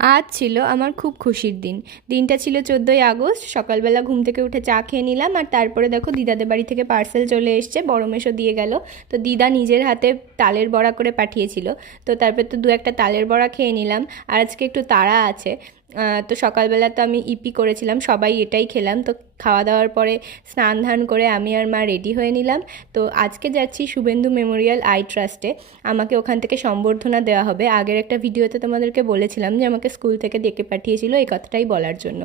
আজ ছিল আমার খুব খুশির দিন। দিনটা ছিল 14ই আগস্ট। সকালবেলা ঘুম থেকে উঠে চা খেয়ে নিলাম, আর তারপরে দেখো দিদাদের বাড়ি থেকে পার্সেল চলে এসছে, বড় মেসো দিয়ে গেল। তো দিদা নিজের হাতে তালের বড়া করে পাঠিয়েছিল। তো তারপর তো দু একটা তালের বড়া খেয়ে নিলাম। আর আজকে একটু তাড়া আছে। তো সকালবেলা তো আমি ইপি করেছিলাম, সবাই এটাই খেলাম। তো খাওয়া দাওয়ার পরে স্নান ধান করে আমি আর মা রেডি হয়ে নিলাম। তো আজকে যাচ্ছি শুভেন্দু মেমোরিয়াল আই ট্রাস্টে। আমাকে ওখান থেকে সম্বর্ধনা দেওয়া হবে। আগের একটা ভিডিওতে তোমাদেরকে বলেছিলাম যে আমাকে স্কুল থেকে ডেকে পাঠিয়েছিল, এই কথাটাই বলার জন্য।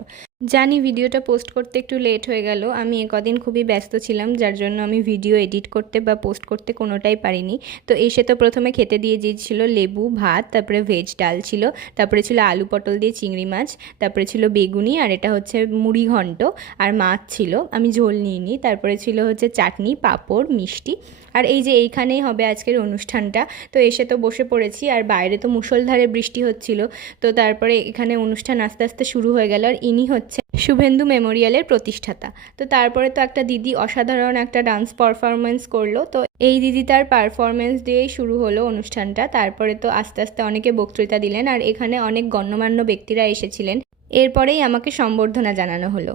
জানি ভিডিওটা পোস্ট করতে একটু লেট হয়ে গেল। আমি কদিন খুবই ব্যস্ত ছিলাম, যার জন্য আমি ভিডিও এডিট করতে বা পোস্ট করতে কোনোটাই পারিনি। তো এসে তো প্রথমে খেতে দিয়ে দিয়েছিল লেবু ভাত, তারপরে ভেজ ডাল ছিল, তারপরে ছিল আলু পটল দিয়ে চিংড়ি মাছ, তারপরে ছিল বেগুনি, আর এটা হচ্ছে মুড়ি ঘন্ট, আর মাছ ছিল, আমি ঝোল নিইনি। তারপরে ছিল হচ্ছে চাটনি, পাঁপড়, মিষ্টি। আর এই যে এইখানেই হবে আজকের অনুষ্ঠানটা। তো এসে তো বসে পড়েছি, আর বাইরে তো মুষলধারে বৃষ্টি হচ্ছিল। তো তারপরে এখানে অনুষ্ঠান আস্তে আস্তে শুরু হয়ে গেল। আর ইনি হচ্ছে শুভেন্দু মেমোরিয়ালের প্রতিষ্ঠাতা। তো তারপরে তো একটা দিদি অসাধারণ একটা ডান্স পারফরমেন্স করলো। তো এই দিদি তার পারফরমেন্স দিয়েই শুরু হলো অনুষ্ঠানটা। তারপরে তো আস্তে আস্তে অনেকে বক্তৃতা দিলেন, আর এখানে অনেক গণ্যমান্য ব্যক্তিরা এসেছিলেন। এরপরেই আমাকে সম্বর্ধনা জানানো হলো।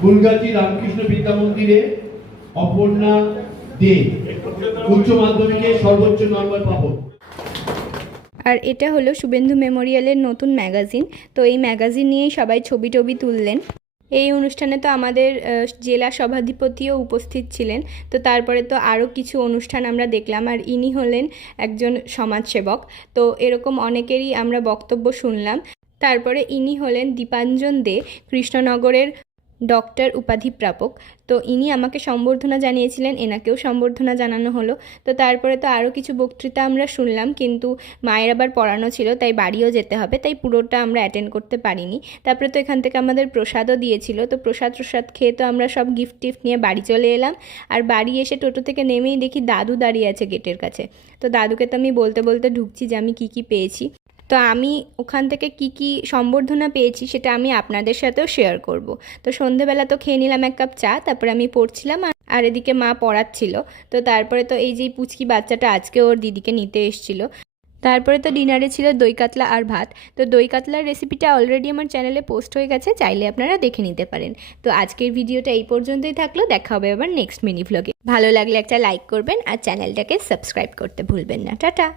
ফুলগাছি রামকৃষ্ণ বিদ্যা মন্দিরে অপর্ণা দে উচ্চ মাধ্যমিকে সর্বোচ্চ নম্বর পাবো। আর এটা হলো শুভেন্দু মেমোরিয়ালের নতুন ম্যাগাজিন। তো এই ম্যাগাজিন নিয়েই সবাই ছবি টবি তুললেন। এই অনুষ্ঠানে তো আমাদের জেলা সভাধিপতিও উপস্থিত ছিলেন। তো তারপরে তো আরও কিছু অনুষ্ঠান আমরা দেখলাম, আর ইনি হলেন একজন সমাজসেবক। তো এরকম অনেকেরই আমরা বক্তব্য শুনলাম। তারপরে ইনি হলেন দীপাঞ্জন দে, কৃষ্ণনগরের ডক্টর উপাধি প্রাপক। তো ইনি আমাকে সম্বর্ধনা জানিয়েছিলেন, এনাকেও সম্বর্ধনা জানানো হলো। তো তারপরে তো আরও কিছু বক্তৃতা আমরা শুনলাম, কিন্তু মায়ের আবার পড়ানো ছিল, তাই বাড়িও যেতে হবে, তাই পুরোটা আমরা অ্যাটেন্ড করতে পারিনি। তারপরে তো এখান থেকে আমাদের প্রসাদও দিয়েছিল। তো প্রসাদ খেয়ে তো আমরা সব গিফট টিফট নিয়ে বাড়ি চলে এলাম। আর বাড়ি এসে টোটো থেকে নেমেই দেখি দাদু দাঁড়িয়ে আছে গেটের কাছে। তো দাদুকে তো আমি বলতে বলতে ঢুকছি যে আমি কী পেয়েছি। তো আমি ওখান থেকে কি সম্বর্ধনা পেয়েছি সেটা আমি আপনাদের সাথেও শেয়ার করব। তো সন্ধেবেলা তো খেয়ে নিলাম এক কাপ চা, তারপরে আমি পড়ছিলাম, আর এদিকে মা পড়াচ্ছিল। তো তারপরে তো এই যে পুচকি বাচ্চাটা আজকে ওর দিদিকে নিতে এসেছিল। তারপরে তো ডিনারে ছিল দই কাতলা আর ভাত। তো দই কাতলার রেসিপিটা অলরেডি আমার চ্যানেলে পোস্ট হয়ে গেছে, চাইলে আপনারা দেখে নিতে পারেন। তো আজকের ভিডিওটা এই পর্যন্তই থাকলো, দেখা হবে আবার নেক্সট মিনি ভ্লগে। ভালো লাগলে একটা লাইক করবেন, আর চ্যানেলটাকে সাবস্ক্রাইব করতে ভুলবেন না। টাটা।